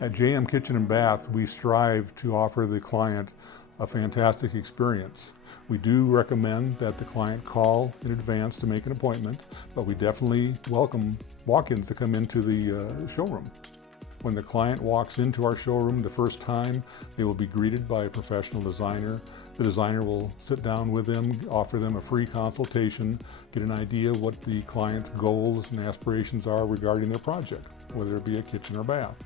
At JM Kitchen and Bath, we strive to offer the client a fantastic experience. We do recommend that the client call in advance to make an appointment, but we definitely welcome walk-ins to come into the showroom. When the client walks into our showroom the first time, they will be greeted by a professional designer. The designer will sit down with them, offer them a free consultation, get an idea of what the client's goals and aspirations are regarding their project, whether it be a kitchen or bath.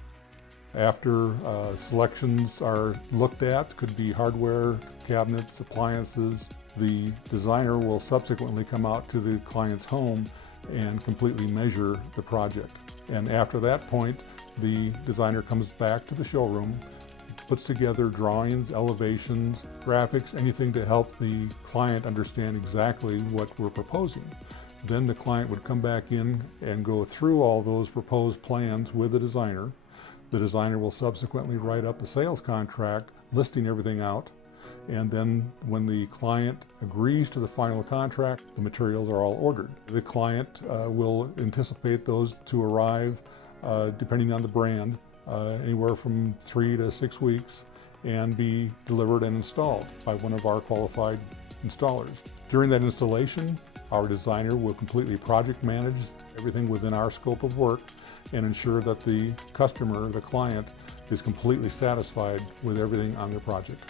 After selections are looked at, could be hardware, cabinets, appliances, the designer will subsequently come out to the client's home and completely measure the project. And after that point, the designer comes back to the showroom, puts together drawings, elevations, graphics, anything to help the client understand exactly what we're proposing. Then the client would come back in and go through all those proposed plans with the designer. The designer will subsequently write up a sales contract listing everything out, and then when the client agrees to the final contract, the materials are all ordered. The client will anticipate those to arrive, depending on the brand, anywhere from 3 to 6 weeks, and be delivered and installed by one of our qualified installers. During that installation, our designer will completely project manage everything within our scope of work and ensure that the customer, the client, is completely satisfied with everything on their project.